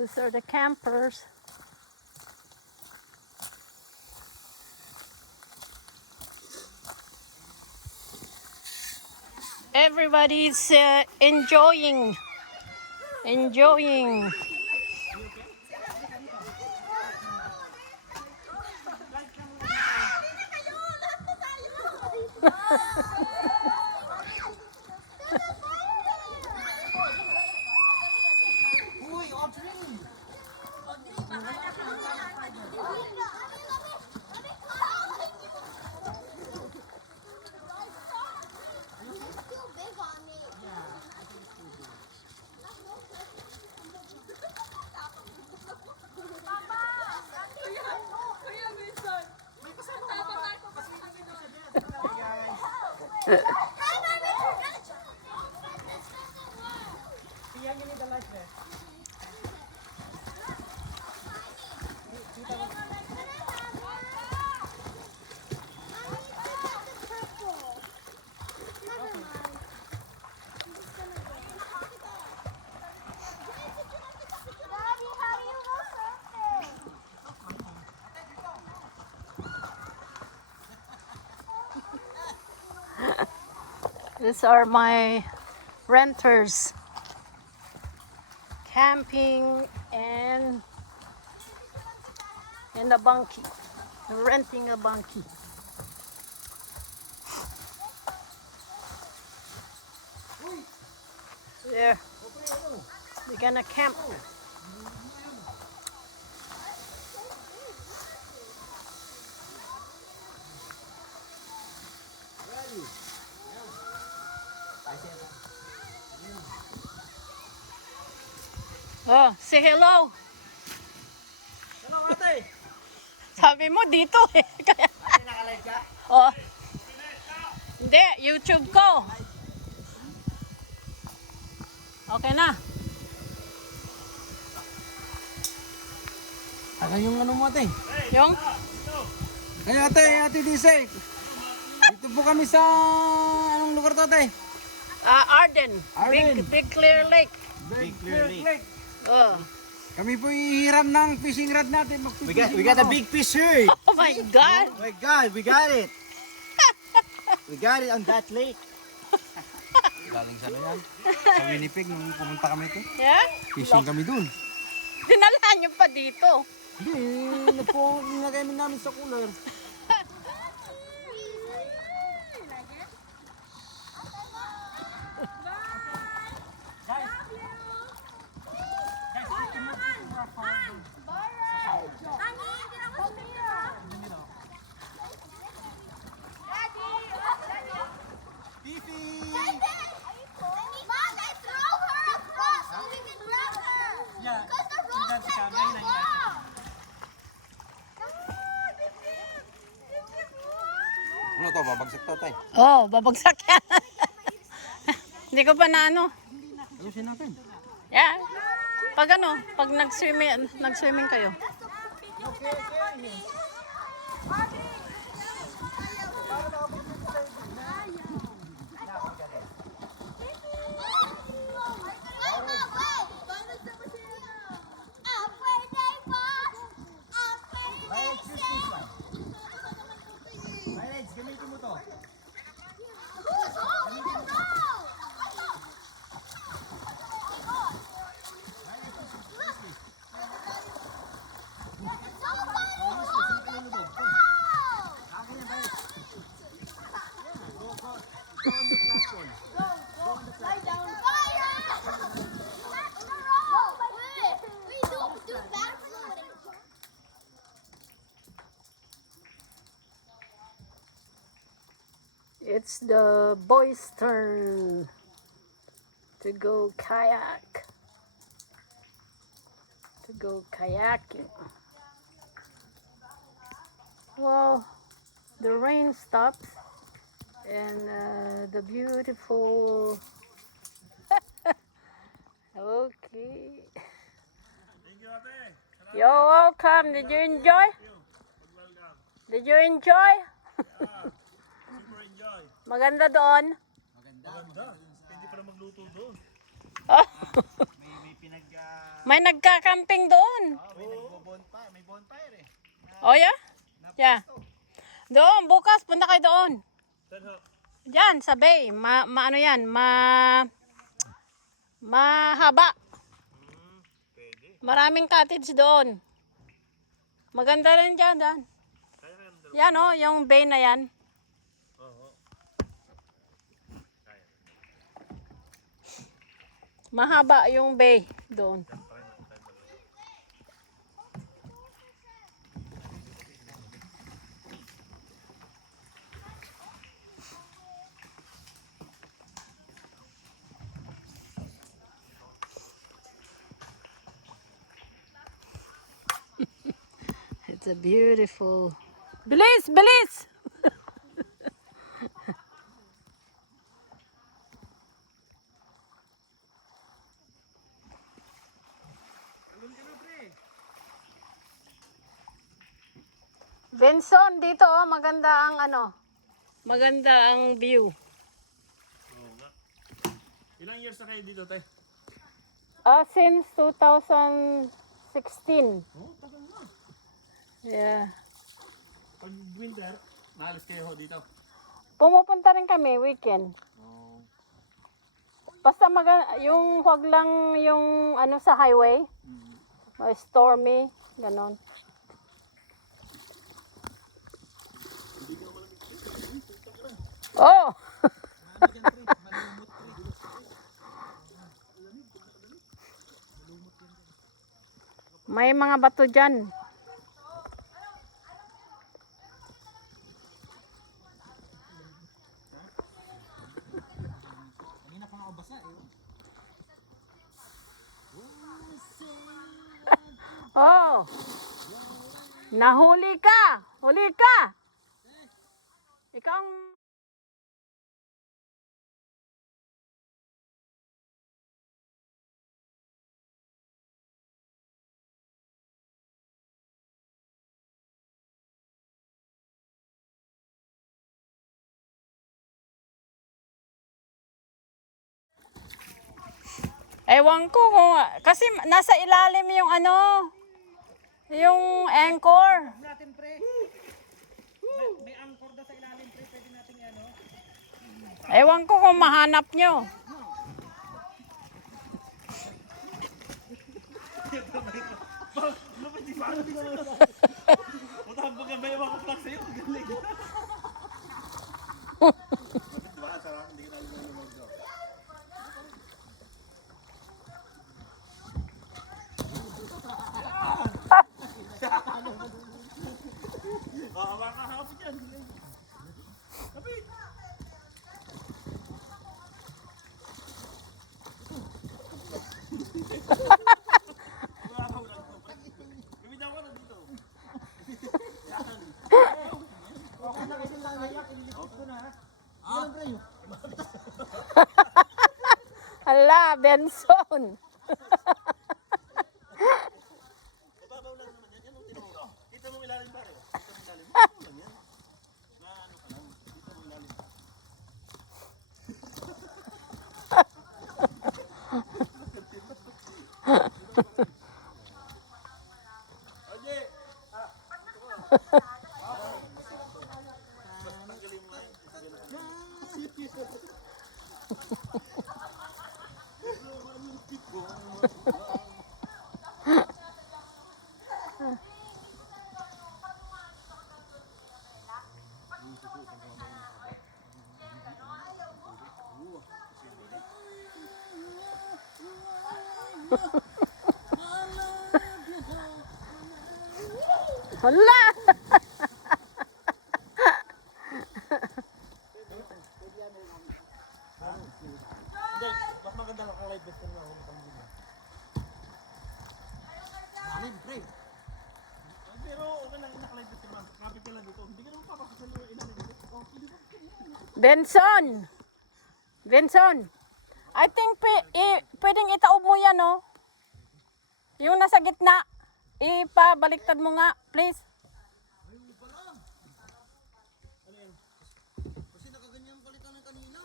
These are the campers. Everybody's enjoying. These are my renters camping and in a bunkie, renting a bunkie. There, we're gonna camp. Oh, say hello. Hello, ate. Sabi mo dito eh. Nakalive ka? Oh. Hindi, YouTube ko. Okay na. Ano yung ano mo, ate? Yung? Ay, ate Disay. Dito po kami sa anong lugar to, ate? Arden. Arden. Big Clear Lake. Big Clear Lake. Oh. Kami po hihiram ng fishing rod natin. We got a big fish here. Oh my God. Oh my God, we got it. We got it on that lake. Galing sa yan. Sa Winnipeg nung pumunta kami ito. Yeah? Fishing kami dun. Dinalahan nyo pa dito. Hindi, nilagay namin sa cooler. Ano to, babagsak to, tay? Oh, babagsak yan. Hindi ko pa na ano. Ayusin natin. Yeah. Pag ano, pag nag-swimming kayo. Gamitin mo to. It's the boys' turn to go kayak. To go kayaking. Well, the rain stops and the beautiful. Okay. You're welcome. Did you enjoy? Did you enjoy? Maganda doon. Maganda. Hindi pa na magluto doon. Oh. May May nagka-camping doon. may nagbo-bonfire. May bonfire eh. Oh, yeah? Yeah. Doon, bukas, punta kayo doon. Diyan, sa bay. Ano yan? Mahaba. Maraming cottage doon. Maganda rin dyan, Dan. Yan oh, yung bay na yan. Mahaba yung bay doon. It's a beautiful. Bilis, bilis! Benson, dito oh, maganda ang ano. Maganda ang view. Oo nga. Ilang years na kayo dito, tay? Since 2016. Oo, tagal na. Yeah. Pag winter, maalis kayo ho dito. Pumupunta rin kami weekend. Oo. Basta yung wag lang yung ano sa highway. Stormy, ganon. Oh! May mga bato dyan. Oh! Nahuli ka! Huli ka! Ikaw ang... Ewan ko kung, kasi nasa ilalim yung ano, yung anchor. Natin pre. May anchor daw sa ilalim pre, pwede natin ano. Ewan ko kung mahanap nyo. Matambag ang bayaw ako flag sa'yo. Galing. Makakahapon yan. Kapit. Gamitin ako na dito. Hala, Benson. Mababaw lang naman yan. Yan ang tino mo. Kita mo ilalim pare. Kita mo ilalim. Na ano ka lang. Kita mo ilalim. Oye! Hala! Hindi, mas maganda lang ang live best na ako. Alim pre. Pero okay lang naka-live best naman. Kapit ka lang dito. Hindi ka naman papasok sa ilalim dito. Oh, hindi ba? Benson! Benson! I think pwedeng itaob mo yan, oh. Yung nasa gitna. Ipabaliktad mo nga, please. Kasi nakaganyan palitan ng kanina.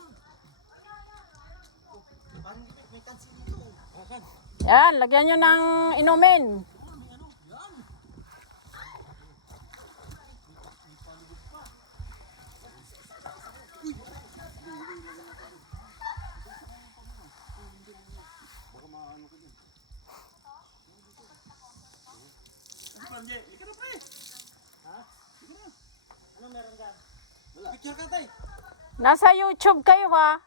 Parang may tansi dito. Asan? Yan, lagyan nyo ng inumin. Picture ka tayo. Nasa YouTube kayo ha.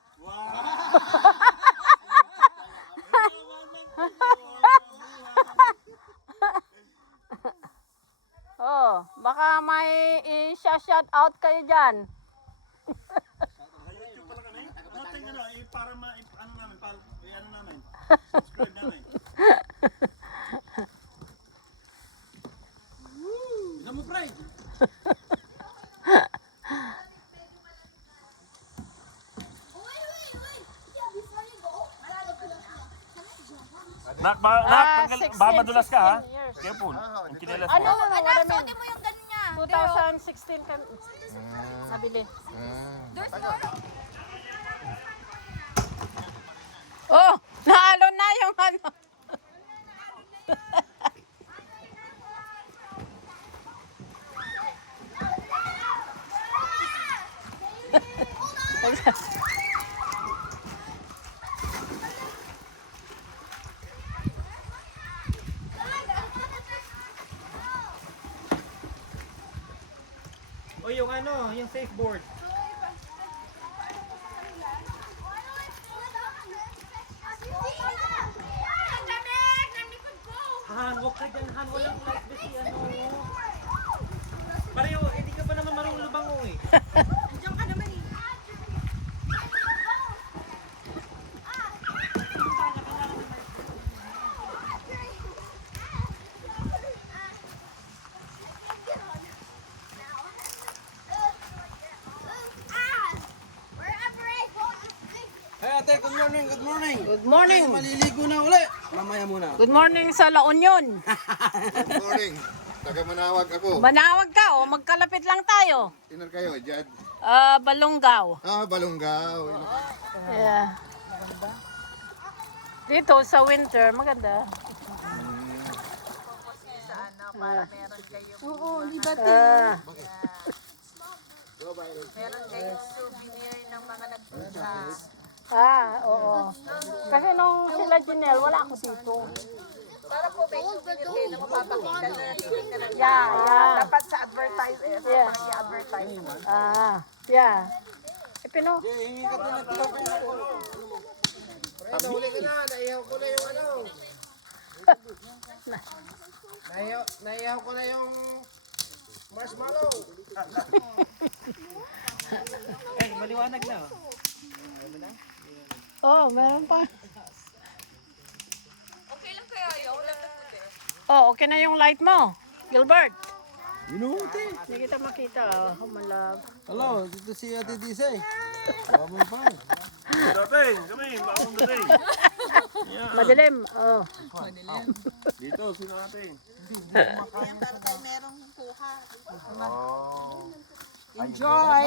Oh, baka may i-shout out kayo dyan. YouTube pala ka na eh. Nothing ano, para ano namin, ano namin. Subscribe namin. Tignan mo, pre. Nak, Ah, baka madulas ka ha. 16 years. Careful. Ang kinelas Ano mo. na, wala men. Suotin mo yung ganun niya. 2016 kan nabili. Oh, naalo na yung ano. O yung ano, yung safe board. Hangok ka dyan, hangok lang light busy ano. Pareho, hindi ka pa naman marunong lubango eh. Diyan ka naman eh. Hey ate, good morning, good morning. Good morning. Maliligo na uli. Mamaya muna. Good morning sa La Union. Good morning. Taga Manawag ako. Manawag ka o magkalapit lang tayo. Inar kayo, Jad? Balonggaw. Balonggaw. Yeah. Dito sa winter, maganda. Oo, libat eh. Meron kayong souvenir ng mga nagpunta. Oo. Kasi nung sila Janelle, wala ako dito. Para po may souvenir kayo na mapapakita na hindi ka lang. Yeah. Dapat sa advertise eh. Yeah. Parang i-advertise mo. Yeah. Pino. Hingi ka din ng tilapia ako. Nahuli ko na, naihaw ko na yung ano. Naihaw ko na yung marshmallow. Eh, maliwanag na. Oh, meron pa. Okay lang kaya yun. Wala na puti. Oh, okay na yung light mo. Gilbert. Minuti. Hindi kita makita. Oh, malab. Hello, dito si Ate Disay. Kamay pa. Dating, kami, bakong dating. Madilim. Oh. Dito, sino natin? Para tayo merong kuha. Enjoy.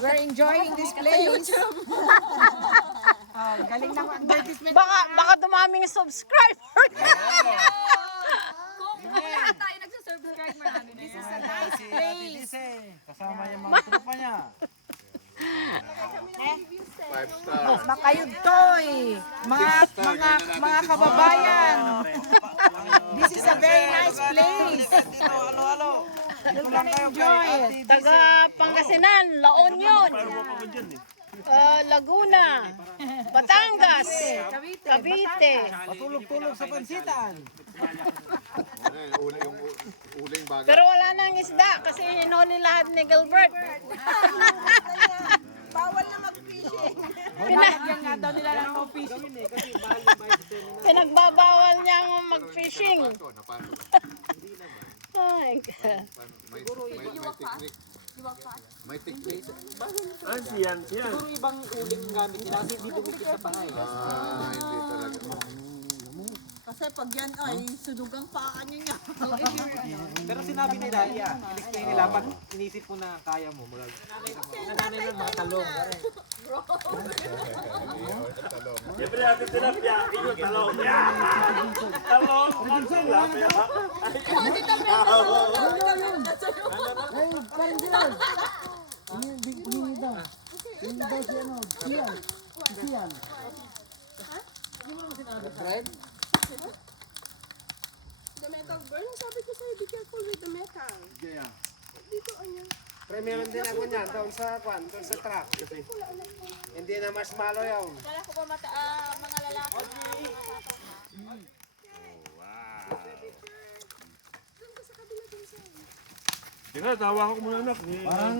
We're enjoying this place. Galing ng advertisement. Baka dumaming subscriber. Kung lahat tayo nagsusubscribe, marami na This is yan. a nice Si Ate place. Disay. Kasama yung mga tropa niya. 5 stars. Makayugtoy. Mga kababayan. This is a very nice place. Halo. You can enjoy it. Taga Pangasinan, La Union, Ako dyan eh. Laguna, Batangas, Cavite. Patulog-tulog sa pansitan. Yung uling bagay. Pero wala nang isda kasi hinuli lahat ni Gilbert. Bawal na mag-fishing. Yan nga daw nila ng no fishing. Pinagbabawal niyang mag-fishing. Napano. Ay, God. May technique. May technique. Siyan. Siguro ibang uling gamit nila kasi hindi dumikit sa pangay. Hindi talaga. Kasi pag yan ay sunugang paa niya. Pero sinabi nila, in-explain nila, pag inisip mo na kaya mo, nananay ng mga talong. Siyempre natin tilapia, inyo talong. Talong, konsen lang. The metal burn, sabi ko sa'yo, be careful with the metal. Dito, anya. Pre, meron din ako niyan, doon sa truck. Hindi na marshmallow yun. Kala ko ba mga lalaki? Tingnan, tawa ko muna anak. Parang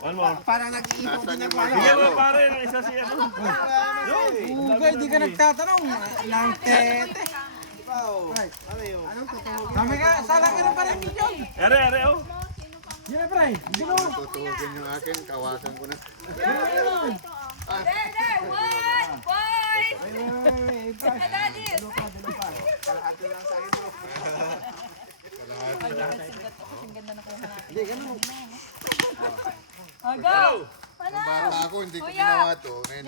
One more. Parang nag-iipon din ako. Bigyan mo pare ng isa si ano. Ugay, di ka nagtatanong. Lang tete. Kami ka, salang ka ng parin yun. Ere, oh. Yun pre, sino? Tutugin yung akin, kawasan ko na. Nung bata ako, hindi ko ginawa to. Ngayon,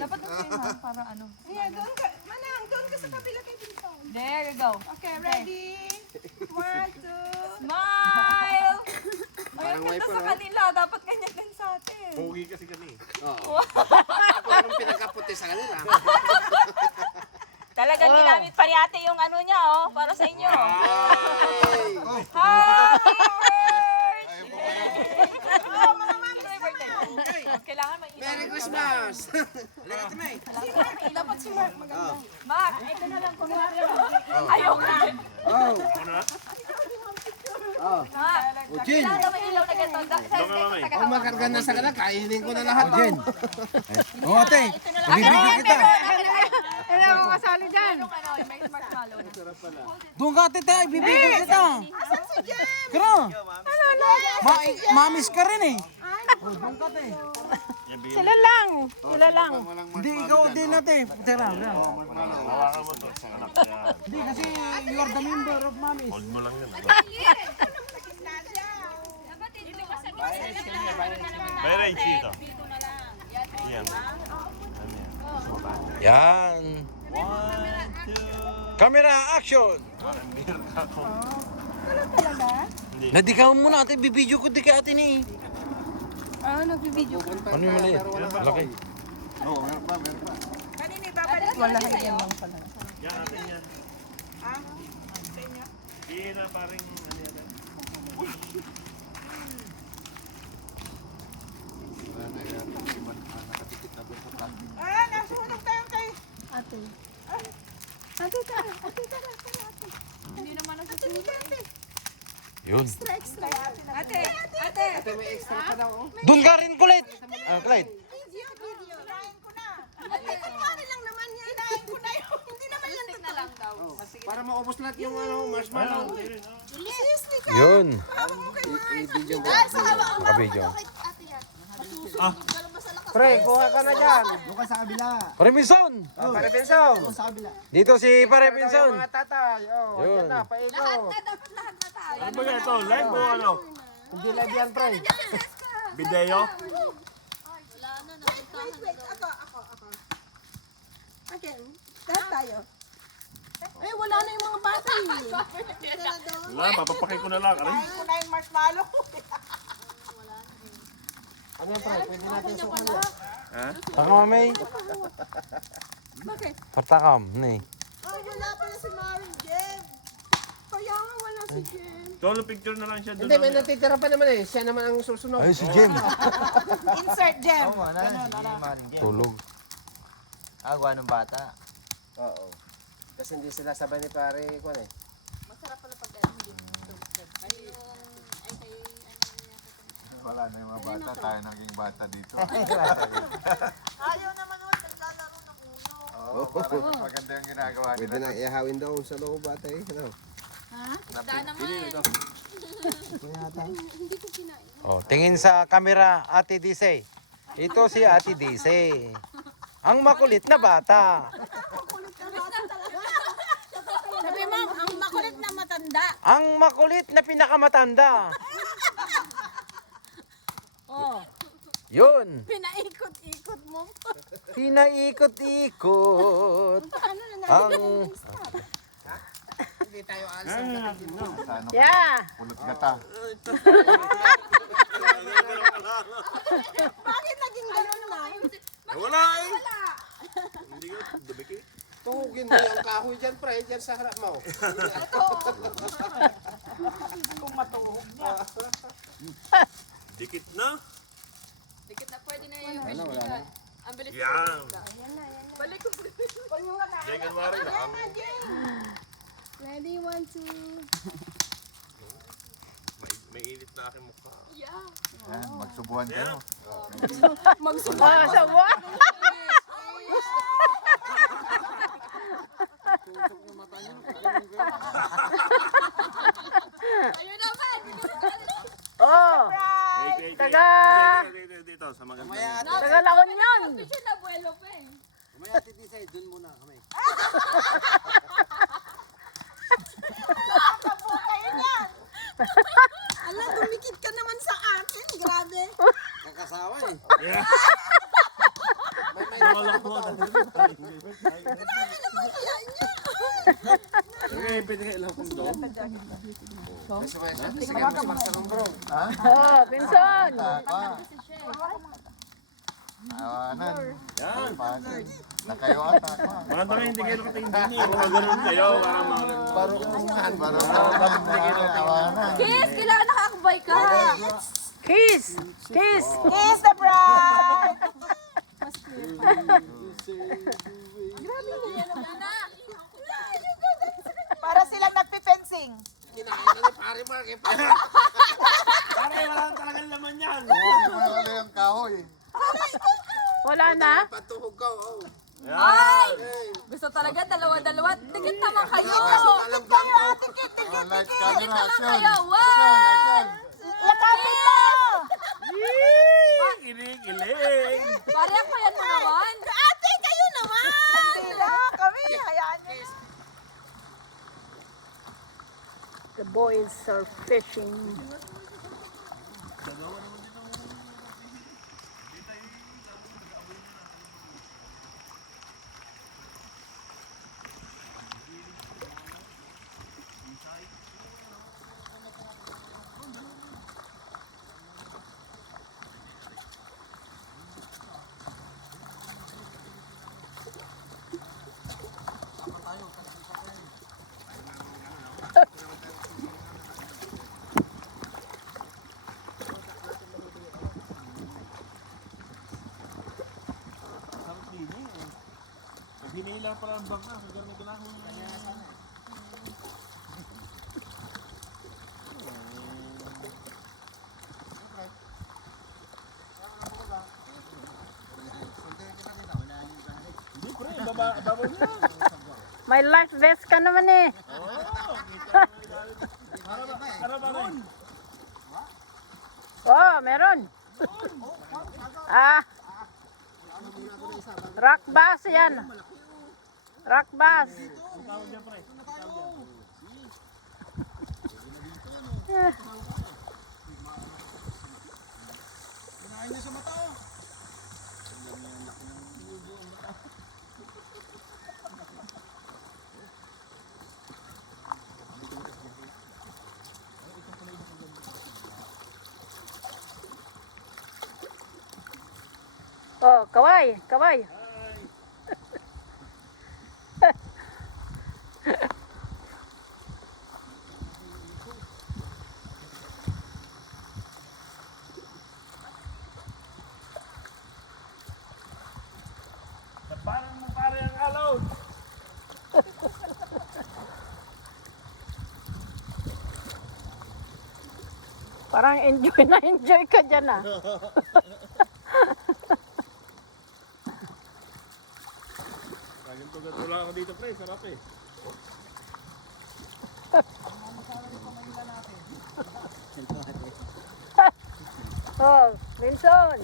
Dapat mag para ano. Yeah, doon ka. Manang, doon ka sa kabila kay Vincent. There you go. Okay, ready? 1, 2. Smile! Ay, ang ganda sa kanila. Dapat ganyan din sa atin. Pogi kasi kami. Ako lang pinagkaputi sa kanila. Talagang ginamit pa ni ate yung ano niya, oh. Para sa inyo. Kailangan mainit. Merry Christmas! Dapat si Mark maganda. Mark, ito na lang kunwari. Ayaw ka. Mark, Jen, kailangan may ilaw na ganito. kung makarga na sa kanila, kainin ko na lahat. Jen. O ate, ibibigay kita. Ano ako kasali dyan? Yung ano, may marshmallow na. Doon ka ate, tayo, ibibigay kita. Kira. Mamis ka rin eh. Sila lang. Sila lang. Hindi, ikaw din ate. Tira, tira. Hawakan mo to. Anak yan. Hindi, kasi you are the member of Mamis. Hold mo lang yan. May range dito. Yan. Yan. Camera action. Nadikaw mo na ate, bibidyo ko di ka ate ni. Nagbibideo ko. Ano yung mali? Laki. Oo, meron pa. Kanina ibabalik ko Wala na kayo sa'yo. lang pala. Yan natin yan. Hindi na paring ano yan. Nasunog tayo kay... Ate. Ate, tara. Ate, tara. Ate. Hindi naman nasusunog. Ate, Yun. extra. Ate, ate. Doon ka rin kulit. Kulit. Video. Hinahin ko na. Ate, kunwari lang naman yan. Hinahin ko na yun. Hindi naman yan totoo. Para maubos lahat yung marshmallow. Seriously ka. Yun. Hawak mo kay Mark. I-video mo. Ay, sa hawak mo. Naka-video. Kay ate yan. Pre, kuha ka na dyan. Bukas sa kabila. Pare Pinson. Pare Pinson. Sa kabila. Dito si Pare Pinson. Mga tatay. Yun. Dapat lahat na tayo. Ano ba yan ito? Live o ano? Hindi live yan, pre. Video? Wait. Ako. Again. Lahat tayo. Eh, wala na yung mga bata eh. Wala, papapakay ko na lang. Aray. Ko na yung marshmallow. Ano yan, pre? Pwede natin sukan mo. Ha? Taka mamay. Bakit? Partakam. Ni. Ay, wala pala si Marin Jem. Kaya nga wala si Jem. Solo picture na lang siya doon. Hindi, may natitira pa naman eh. Siya naman ang susunod. Ay, si Jem. Insert Jem. Tulog. Agawa ng bata. Oo. Kasi hindi sila sabay ni pare. Kwan eh. Wala na yung mga bata, tayo naging bata dito. Ayaw naman nun. Naglalaro ng uno. Oo, parang maganda yung ginagawa nila. Pwede na ihawin doon sa loob ate. Ano? Oh, tingin sa camera Ate Dise. Ito si Ate Dise. Ang makulit na bata. Sabi mo, ang makulit na matanda. Ang makulit na pinakamatanda. Oh, Yun. pinaikot-ikot mo. Pinaikot-ikot. Ang... Sa ano ka? Yeah. Pulot gata. Bakit naging ganun na? Wala eh. Hindi ko, dumikit. Tuhugin mo yung kahoy dyan, pre, dyan sa harap mo. Dikit na. Dikit na pwede na yung bilis. Ang bilis Yan. Balik ko. January lang. Ready, 1, 2. May init na aking mukha. Yeah. Yan, magsubuhan kayo. Ah, sa buwan. Ayun naman. Oh, Taga- Dito, sa maganda. taga laon yun. Picture na buwelo pa eh. Mamaya, titisay, dun muna kami. Alam, dumikit ka naman sa akin. Grabe. Kakasawa eh. Wala ko. Okay, pwede ka ilang kong doon. Sige, magsakang bro. Oh, Pinson. Awanan. Yan. Na kayo ata. Mga dami, hindi kayo nakatingin din eh. Mga ganun kayo, para mga ganun. Barukungan. Awanan. Kiss, kailangan nakakabay ka. Kiss. Kiss. Kiss the bride! Para silang nagpi-fencing. Pare, wala talagang laman yan. Wala yung kahoy. Wala na? Patuhog ka, oh. Ay! Gusto talaga dalawa-dalawa. Tikit naman kayo. Alam blanco. Light Tikit camera. naman Action. kayo. One! Yakapin mo! Ilig-ilig. Pare, ako yan mo naman. Ate, kayo naman! Kami, hayaan niyo. The boys are fishing. Hinila pala ang bangka. Ganun ko lang. Hindi pre, babaw niya. May life vest ka naman eh. Ano ba rin? Oh, meron. Ah. Rock bass yan. Rock bass. Oh, kaway, kaway. Parang mo pare ang alon. Parang enjoy na enjoy ka dyan ah. Ganito lang ako dito pre, sarap eh. Oh, Vincent.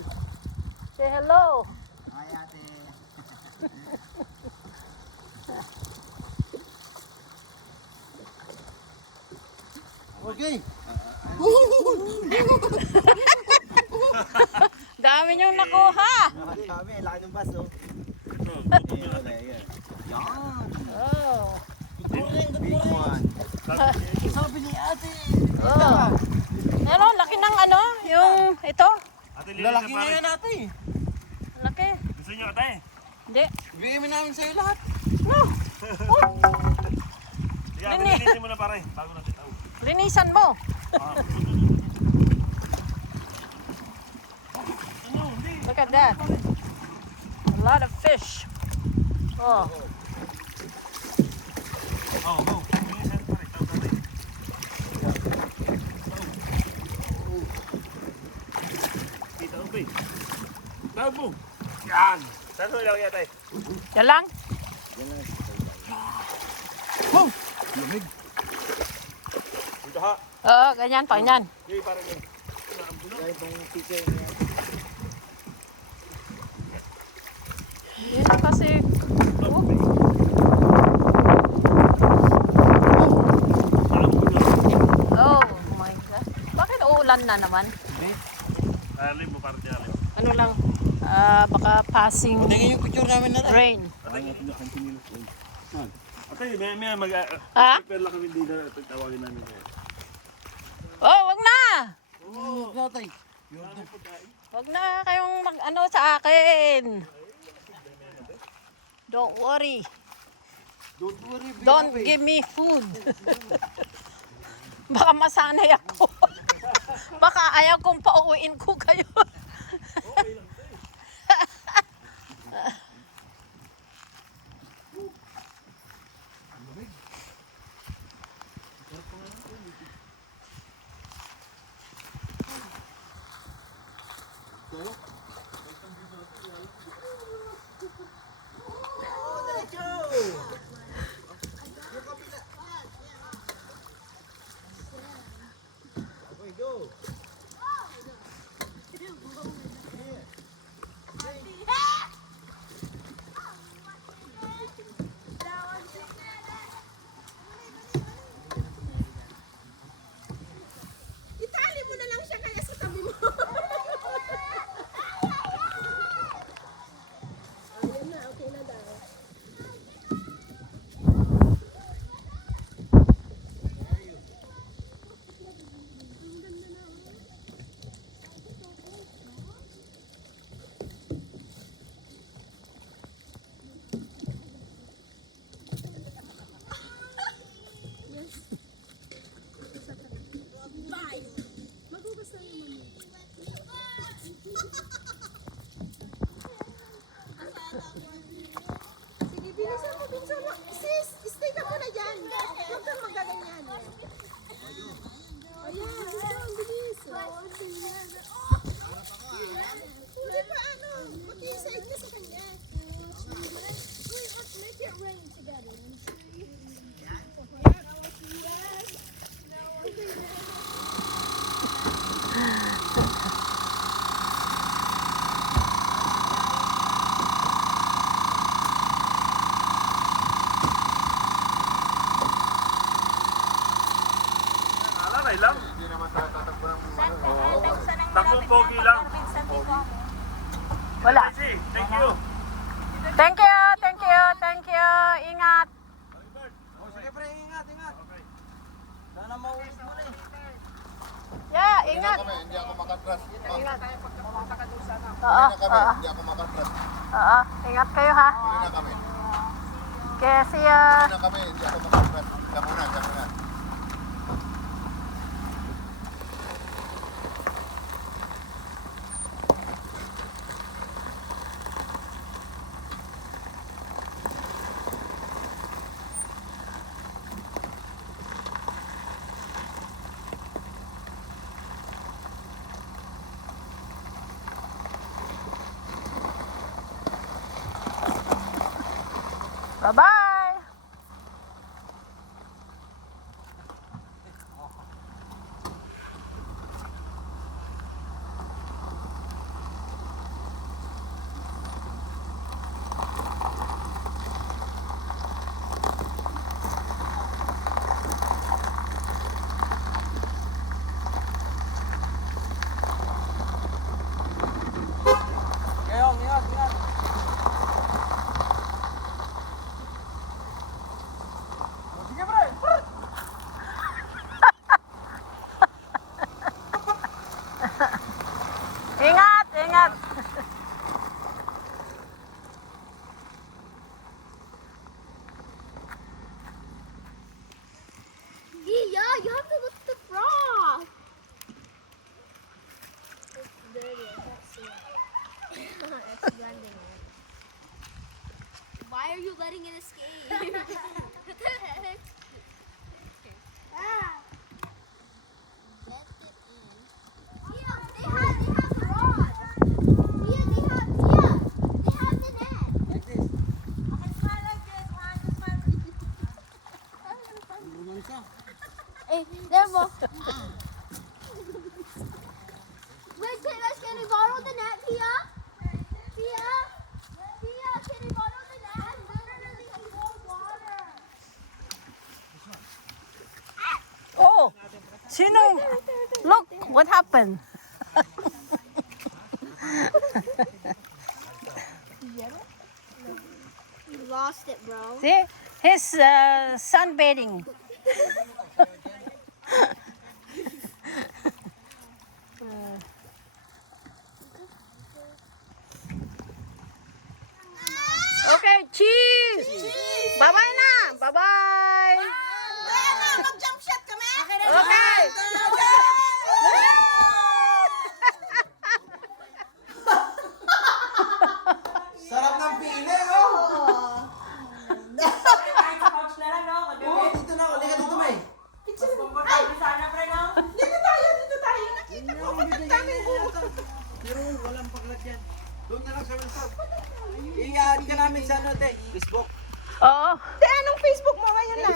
Say hello. Ay, ate. Okay. Dami niyong nakuha. Kami, laki ng baso. Yan. Oh. Big one. Sabi ni ate. Oh. Ano, laki ng ano, yung ito. Ate, linis Lalaki na na pare. yan ate. Laki. Gusto nyo ate? Hindi. Bigay mo namin sa'yo lahat. Sige, ate, Linis. linisin mo na pare. Bago natin tao. Linisan mo. Look at that. A lot of fish. Oh. Oh. Linisin pare. Tao pare. Kita upi. Tao mo. Yan. Saan mo ilagay ate? Yan lang. Dito ha. Oo, ganyan, ganyan. Sige, parang yun. Kaya itong teacher niya. Yun kasi. Oh. Oh my God. Bakit uulan na naman? Alim mo parte alim. Ano lang, baka passing Tingin yung picture namin na rain. Ate, may mag... Ha? Prepare lang kami dito. Tawagin namin ngayon. Oh, wag na! Oo, tatay. Wag na kayong mag-ano sa akin. Don't worry. Don't worry, baby. Don't give me food. Baka masanay ako. Baka ayaw kong pauwiin ko kayo. Itali mo na lang siya kaya sa tabi mo. Ayun na, okay na daw. Sige, bilisan mo, bilisan mo. Sis, stay ka muna dyan. Huwag kang magaganyan. Ayan, ayan, bilis. Hindi pa ano, mag-i-side na sa kanya. Make it rain together. Alalay lang. Hindi naman tatakbo ng Takbong pogi lang. Wala. Easy. Thank you. Thank you, thank you, thank you. Ingat. Oh, sige pre, ingat, ingat. Sana mauwi mo na eh. Yeah, Hindi ingat. kami, hindi ako makatras. Oo, Hindi na kami, oo. hindi ako makatras. Oo, ingat kayo ha. Hindi na kami. Okay, see ya. Hindi na kami, hindi ako makatras. Diyan muna, diyan muna. Bye-bye. Why are you letting it escape? What the heck? Let it in. Yeah, they have a rod. Yeah, they have the net. Like this. Okay, smile like this. One, two, smile. Romansa. Hey, they're both. Wait, can we borrow the net, Pia? Pia? Pia, can we borrow the net? Literally cold water. Oh! Sino? Look, what happened? You lost it, bro. See? He's sunbathing. Okay, cheese! Bye-bye na! Bye-bye! Mag-jump shot kami! Okay! Sarap ng pili, oh! Couch na lang, no? Oo, dito na ako. Liga dito, May. Komportable sana, pre, no? Dito tayo, dito tayo. Nakita ko, ang daming buhok. Pero walang paglagyan. Doon na lang sa resort. I-add ka namin sa ano, te? Facebook. Oo. Te, anong Facebook mo ngayon na?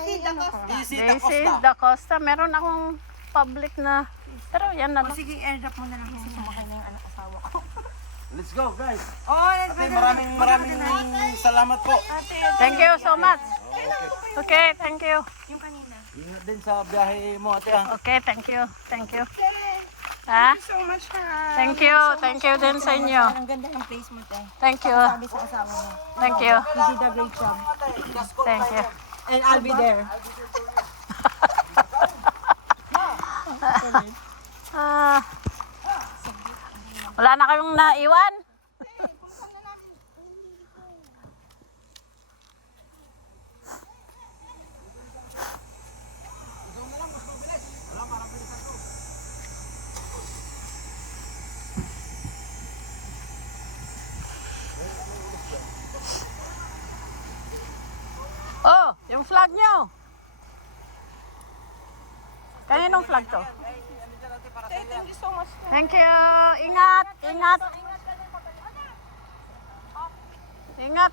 Easy This the is Costa. the Costa. Meron akong public na. Pero yan na lang. Sige, airdrop mo na lang kasi sumakay na yung anak asawa ko. Let's go, guys. Oh, let's Ate, maraming salamat po. Thank you so much. Okay, thank you. Yung kanina. Ingat din sa biyahe mo, ate, ah. Okay, thank you. Thank you. Ha? So much, ha. Thank you. Thank you din sa inyo. Ang ganda ng face mo, te. Thank you. Sabi sa asawa mo. Thank you. You did a great job. Thank you. And I'll be there. Ah. Wala na kayong naiwan? Oh, yung flag nyo. Kaninong flag to? Thank you so much. Thank you. Ingat, ingat. Ingat.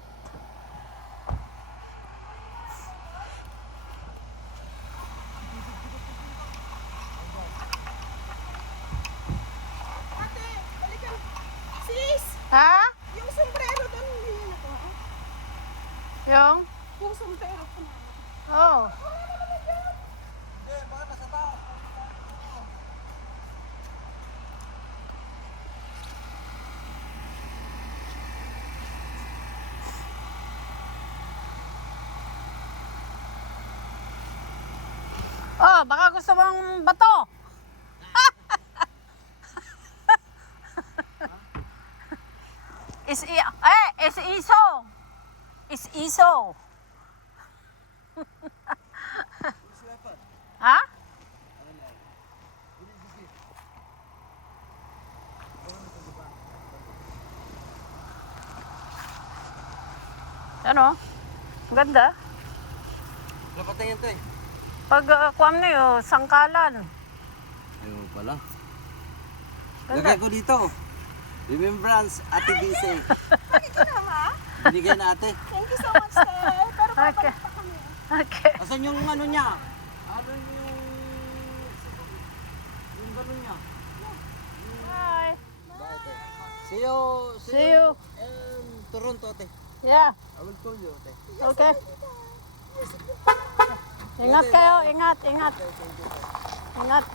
Ate, balikan. Sis, Ha? yung sombrero doon, hindi yun ako. Yung? Yung sombrero ko. Oh. Oh, baka gusto mong bato. Is iso. Is iso. Ha? Ano? Ang ganda. Dapat na yan, te. Pag kuwam na yun, sangkalan. Ayun pala. Ganda. Lagay ko dito. Remembrance, Ate Dise. Ito na, ma. Binigay na ate. Thank you so much, te. Pero Okay. Okay. Asan yung ano niya? Ano yung gano'n niya? Bye. See you. See you. Toronto, ate. Yeah. I will call you, ate. Okay. Ingat kayo. Ingat. Ingat. Ingat.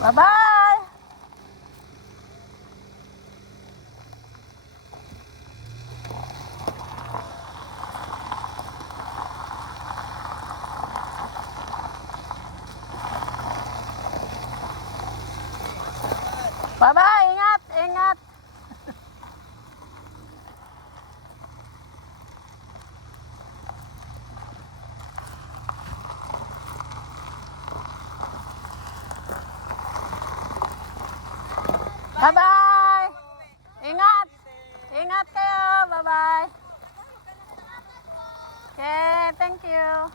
Bye-bye! Bye-bye! Ingat! Ingat! Bye-bye! Ingat! Ingat kayo! Bye-bye! Okay, thank you.